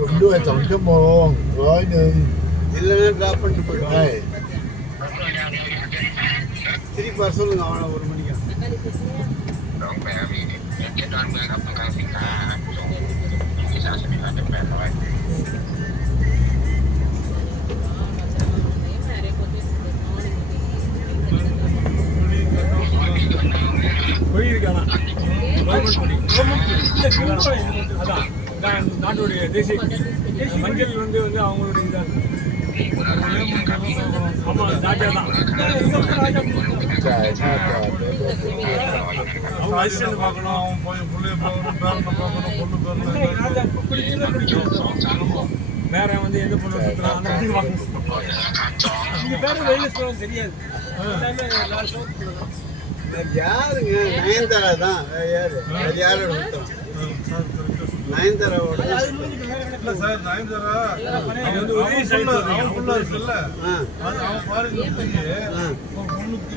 ผมด้วย2 ชั่วโมง100இல்லைன்னா drop பண்ணிட்டு போயிடுவேன் திருப்பி வர சொல்லுங்க அவனை 1 மணிக்கு நாட்டுடைய தேசிய மஞ்சள் வந்து அவங்களுடைய இதான் ஆமா ராஜா தான் அவங்க அசிஸ்டன்ட் பார்க்கணும் போய் புள்ளைய பார்க்கணும் பார்க்கணும் வேற வந்து எந்த பொண்ணு சுத்தலாம் அந்த மாதிரி பார்க்கணும் இந்த பேரு வெளியில சொல்ல தெரியாது யாருங்க நயன்தாரா தான் யாரு அது யாரோட சுத்தம் நயன்தாராவோட இல்ல சார் நயன்தாரா அவன் இருக்குல்ல அவன் பாருங்க பொண்ணுக்கு